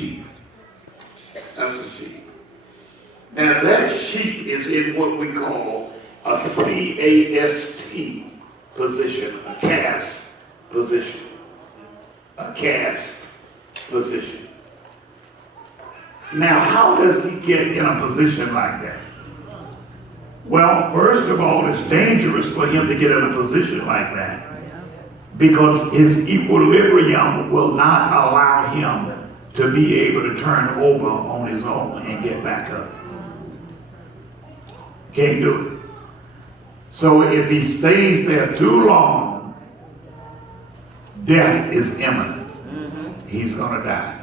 sheep. That's a sheep. Now that sheep is in what we call a CAST position, a cast position. A cast position. Now, how does he get in a position like that? Well, first of all, it's dangerous for him to get in a position like that because his equilibrium will not allow him to be able to turn over on his own and get back up. Can't do it. So if he stays there too long, death is imminent. He's gonna die.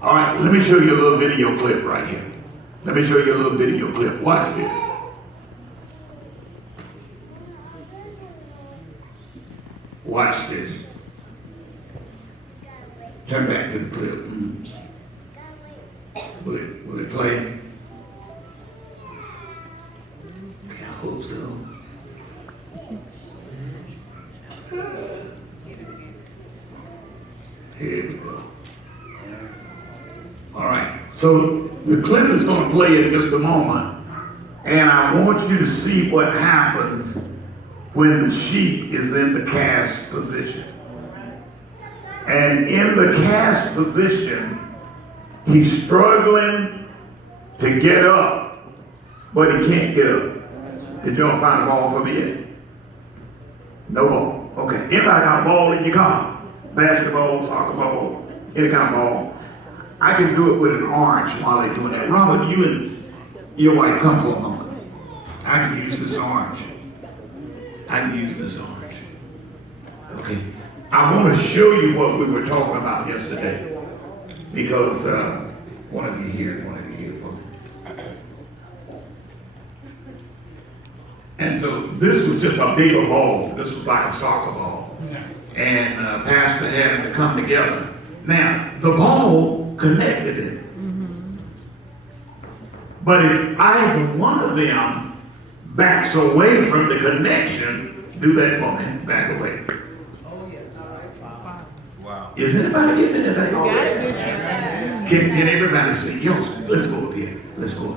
All right, let me show you a little video clip right here. Let me show you a little video clip. Watch this. Watch this. Turn back to the clip. Will it play? I hope so. Here we go. All right. So the clip is going to play in just a moment, and I want you to see what happens when the sheep is in the cast position. And in the cast position, he's struggling to get up, but he can't get up. Did y'all find a ball for me yet? No ball. Okay. Anybody got a ball in your car? Basketball, soccer ball, any kind of ball. I can do it with an orange while they're doing that. Robert, you and your wife, come for a moment. I can use this orange. Okay. I want to show you what we were talking about yesterday because one of you here for me. And so this was just a bigger ball. This was like a soccer ball. And Pastor had them to come together. Now, the ball connected it. But if either one of them backs away from the connection, do that for me, back away. Wow. Is anybody getting anything already? Can everybody see? Yo, let's go up here. Let's go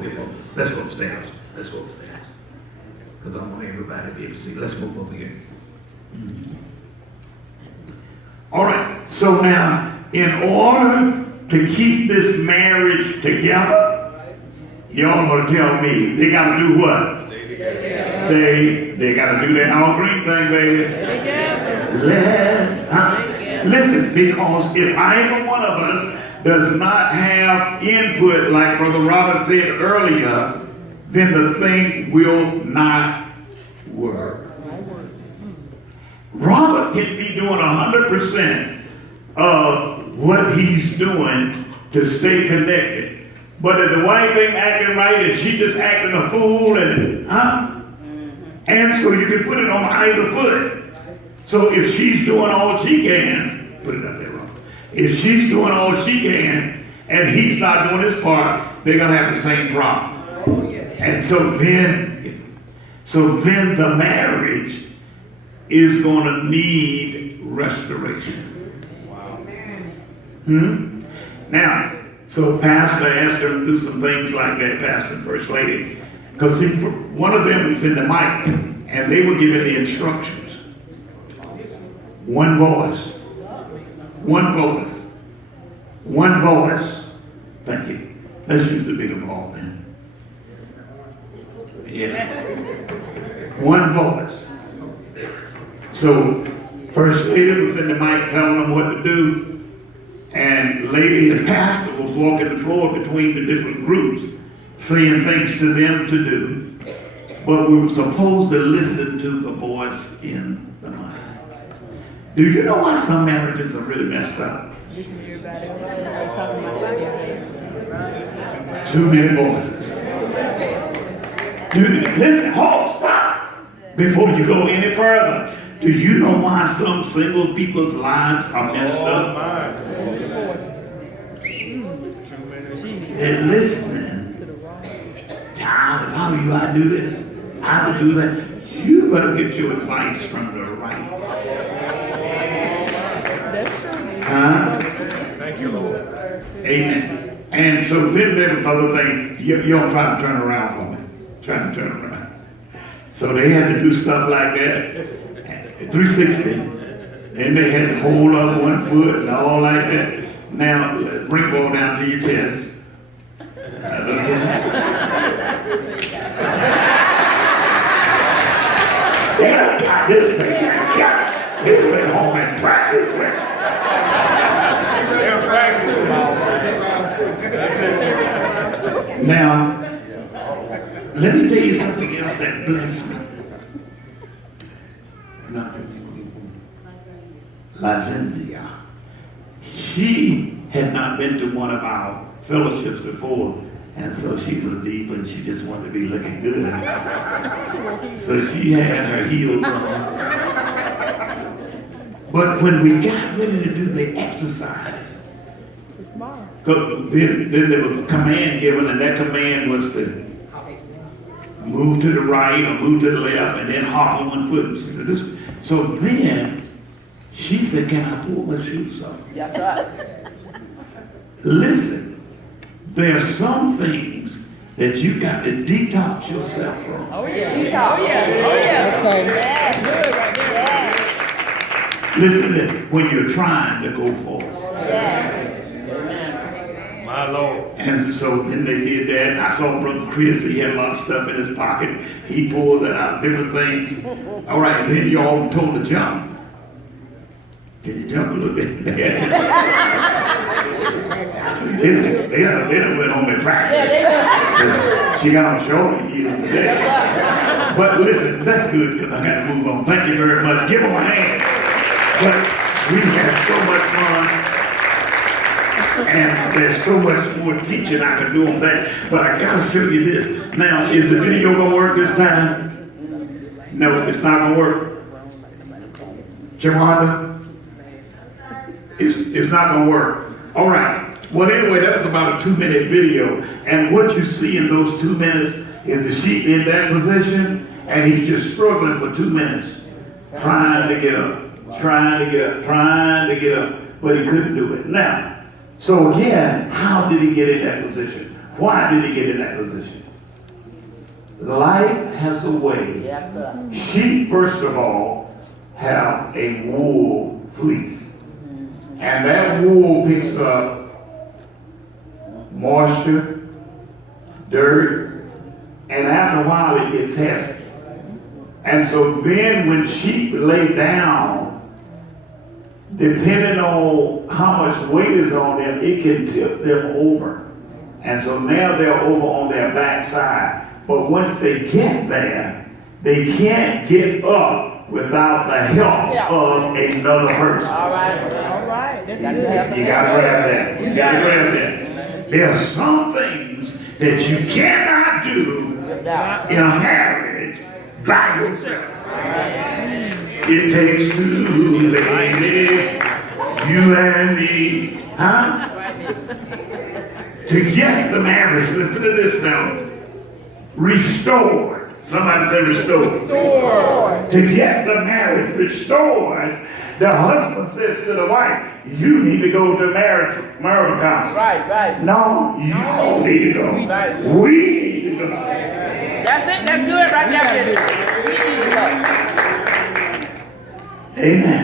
upstairs. Because I want everybody to be able to see. Let's move over here. All right, so now, in order to keep this marriage together, y'all gonna tell me, they gotta do what? They gotta do that all green thing, baby. Listen, because if either one of us does not have input, like Brother Robert said earlier, then the thing will not work. Robert can be doing 100% of what he's doing to stay connected. But if the wife ain't acting right and she just acting a fool and so you can put it on either foot. So if she's doing all she can, put it up there, Robert. If she's doing all she can and he's not doing his part, they're gonna have the same problem. And so then the marriage is going to need restoration. Wow. Now, so Pastor asked her to do some things like that, Pastor and First Lady, because one of them was in the mic, and they were giving the instructions. One voice. Thank you. Let's use the bigger ball then. Yeah. One voice. So, First Lady was in the mic telling them what to do, and Lady and Pastor was walking the floor between the different groups, saying things to them to do, but we were supposed to listen to the voice in the mic. Do you know why some marriages are really messed up? Too many voices. Listen, hold, stop, before you go any further. Do you know why some single people's lives are messed up? They're listening. Child, if I were you, I'd do this. I would do that. You better get your advice from the right. That's true. Thank you, Lord. Amen. And so then there was other things. You don't try to turn around for me. Trying to turn around. So they had to do stuff like that. 360. And they had to hold up one foot and all like that. Now, bring ball down to your chest. Okay. They done got this thing. They went home and practiced with it. They're practicing. Now, let me tell you something else that blessed me. Lazendia. She had not been to one of our fellowships before, and so she's a deep and she just wanted to be looking good. So she had her heels on. But when we got ready to do the exercise, then there was a command given, and that command was to move to the right or move to the left and then hop on one foot. She said, this. So then she said, can I pull my shoes off? Yes, sir. Listen, there are some things that you got to detox yourself from. Oh, yeah. Detox. Oh, yeah. Oh, yeah. Okay. Yeah. Good right there. Listen to this, when you're trying to go forward. Yeah. My Lord. And so then they did that. And I saw Brother Chris, he had a lot of stuff in his pocket. He pulled that out, different things. All right, then you all were told to jump. Can you jump a little bit? They done went home and practiced. Yeah, she got on shoulder heels today. But listen, that's good because I got to move on. Thank you very much. Give them a hand. But we had so much fun. And there's so much more teaching I can do on that. But I got to show you this. Now, is the video going to work this time? No, it's not going to work. Jaronda? It's not going to work. All right. Well, anyway, that was about a 2-minute video. And what you see in those 2 minutes is the sheep in that position, and he's just struggling for 2 minutes, trying to get up, trying to get up, trying to get up, but he couldn't do it. Now, so again, how did he get in that position? Why did he get in that position? Life has a way. Yes, sir. Sheep, first of all, have a wool fleece. And that wool picks up moisture, dirt, and after a while it gets heavy. And so then when sheep lay down, depending on how much weight is on them, it can tip them over. And so now they're over on their backside. But once they get there, they can't get up without the help of another person. All right. All right. You gotta grab that. You gotta grab that. There are some things that you cannot do in a marriage by yourself. It takes two, lady, you and me, huh? To get the marriage, listen to this now, restored. Somebody say restored. Restored. To get the marriage restored, the husband says to the wife, you need to go to marital council. Right. No, you don't need to go. Right. We need to go. That's it. That's good right there. We need to go. Amen.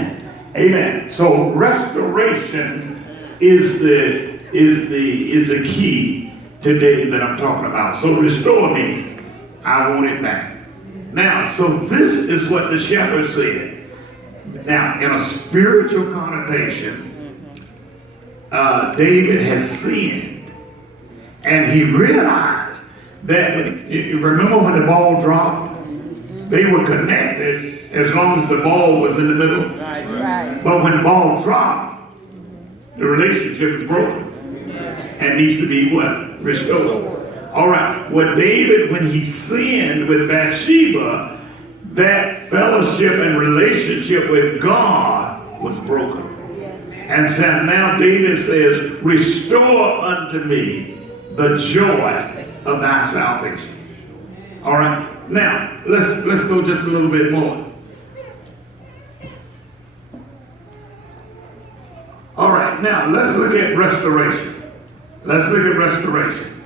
Amen. So restoration is the key today that I'm talking about. So restore me. I want it back. Now, so this is what the shepherd said. Now, in a spiritual connotation, David has sinned, and he realized that you remember when the ball dropped, they were connected as long as the ball was in the middle. Right. But when the ball dropped, the relationship is broken and needs to be what? Restored. All right. Well, David, when he sinned with Bathsheba, that fellowship and relationship with God was broken. And so now David says, restore unto me the joy of thy salvation. All right. Now, let's go just a little bit more. All right. Now, let's look at restoration. Let's look at restoration.